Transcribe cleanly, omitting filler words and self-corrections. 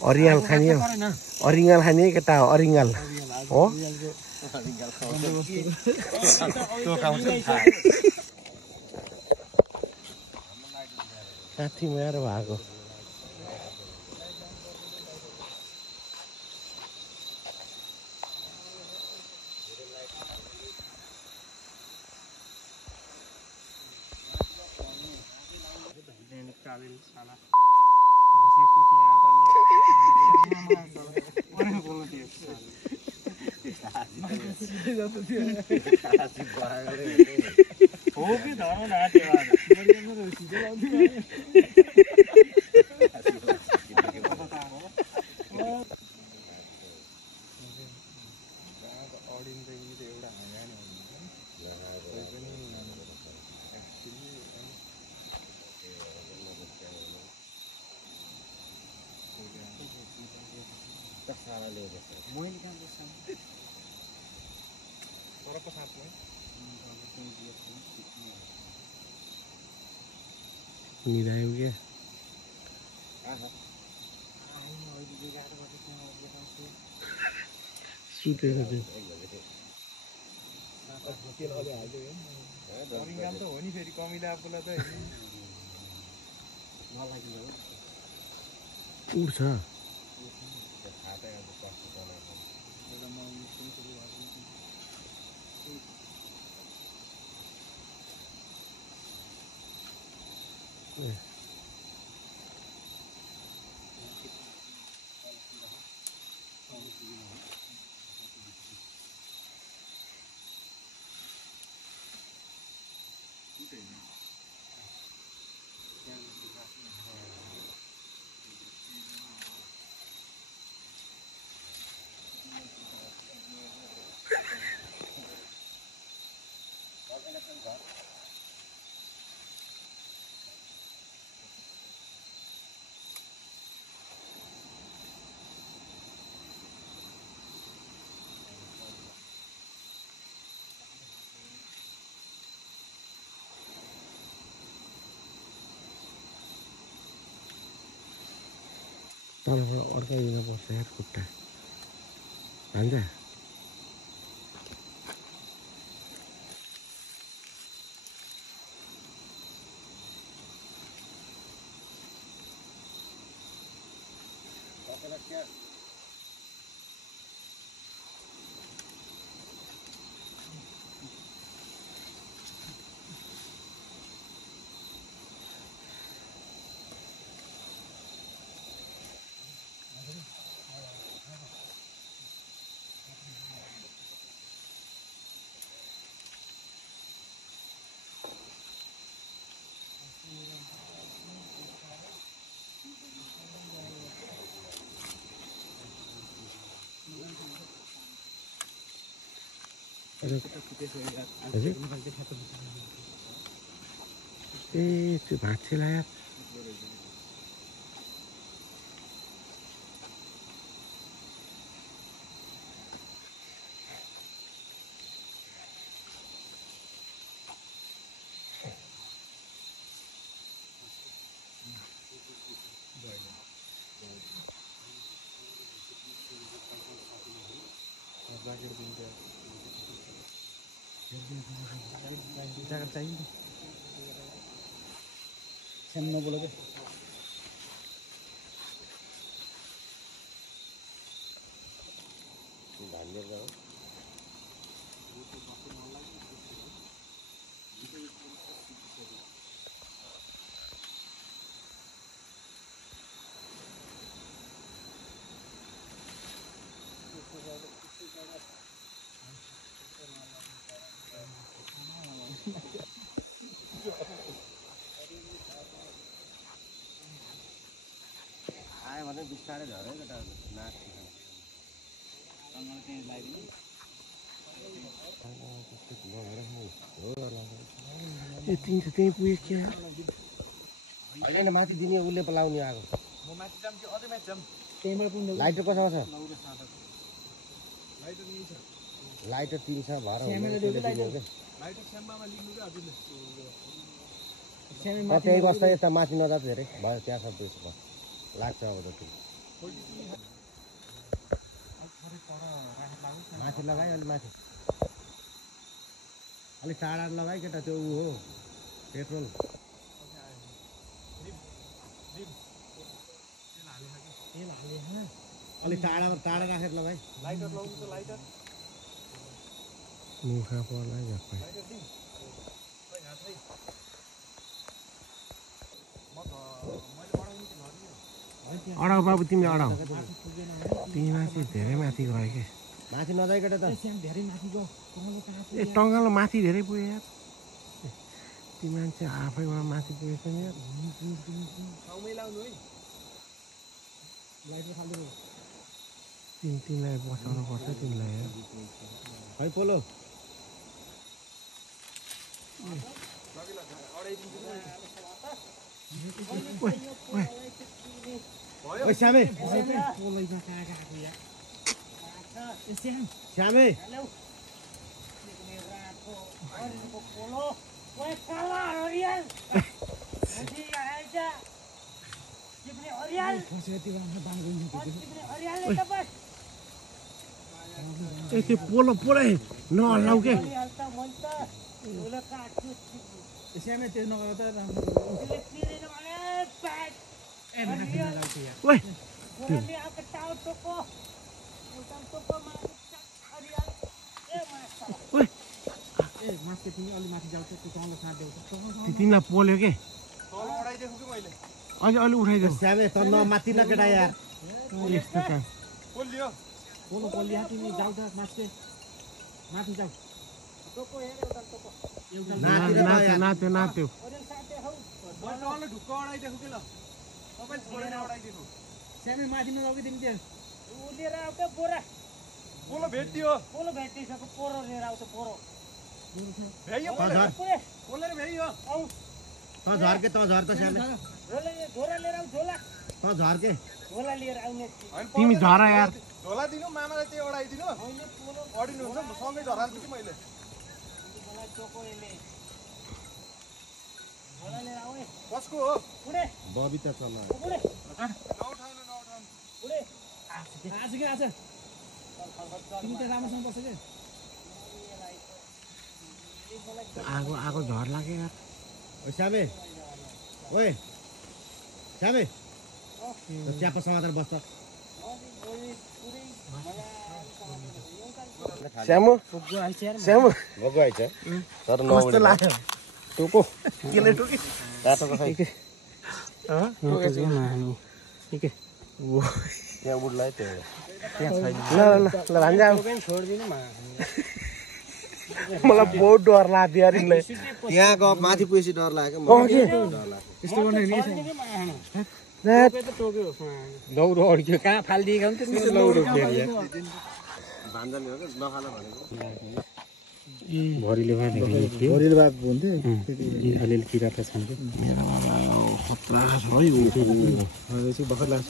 Original खाने original खाने kita original oh साथी मेरो भएको निरायो के सुतेर चाहिँ उड्छ तलबाट अड्काइदिन पर्छ यार खुट्टा हान्छ ए त्यो भाँच्चे लाग्यो जाकर चाहिए सामने बोलोगे बिस्तारै झरे त नाक ए तिन त्यही पुगे के होइन माथि दिने उसले पलाउने आगो लाइटर कसो छ लाइटर 300 भएर त्यही बस्दा यता माथि नजाँदा धेरै भयो त्यहाँ सब बेस भयो लाग्छ अब जति माथि लगायो अलि माथि अलिक टाढा लगायो केटा त्यो ऊ हो पेट्रोल अलिक टाढा राखेर लगाइ लाइटर लगाउनु त लाइटर मुखा पर्ला झक्कै अडाउ बाबु तिमी अडाउ तिमी माथि धेरै माथि गयो के माथि नजाइकट त ए टङ्गालो माथि धेरै पुग्यो यार ती मान्छे आफैमा माथि पुगेछ नि यार तिमीलाई बचाउनु पर्छ तिमीलाई यार है पोलो ओइ श्यामे श्यामे त्यो पोलो पोलै नहल्लाउ के श्यामे त्यो नगर त तिमीलाई पोल्यो के अझ अलि उठाइदेऊ श्यामे त नमाथि न केटा यार यस्तो काम पोल्यो पोलो पोलिया तिमी जाऊ त माथि माथि जाऊ नाच्यो श्यामे माथि नजाऊ कि तिमी त्यहाँ लिएर आऊ त बोरा पोलो भेटियो पोलो भेटिसक्यो पोरो लिएर आऊ त पोरो भ्याइयो पोलेर भ्याइयो आऊ त झर के त झर त श्यामे झोला लिएर आऊ झोला त झर के झोला लिएर आउने तिमी झर यार झोला दिनु मामालाई त्यो ओडाइदिनु मैले पोलो अडिनु हुन्छ सँगै झराल्छु कि मैले मलाई चोकोले झोला लिएर आऊ कसको हो पुडे बबिता चला पुडे नउठाउनु पुडे आज के आज तिमी त राम्रोसँग बस्छ के आगो झर लाग्यो यार ओ श्यामे ओए श्यामे च्यापा समाधान बस्छ श्यामु श्यामु भोगो आइछ तर नउडे लाग्यो टोको केले टोकी काटोको खै के टोके मानी ठीक है वो यहाँ उडलाई त्यो त्यहाँ छैन ल भान्जा छोड्दिनु मलाई बहुत डर लाग्यो यार इनलाई त्यहाँ गफ माथि पुगेपछि डर लाग्यो त्यस्तो गर्ने नि लौरो अड्क्यो कहाँ फालिदिएको हुन्छ नि लौरो फेरि भान्जाले हो नखाला भनेको भरिले भात भरिले भात हुन्थ्यो अलिअलि किरा त छन् मेरोमा खतरा छ है भर्खर लाग्छ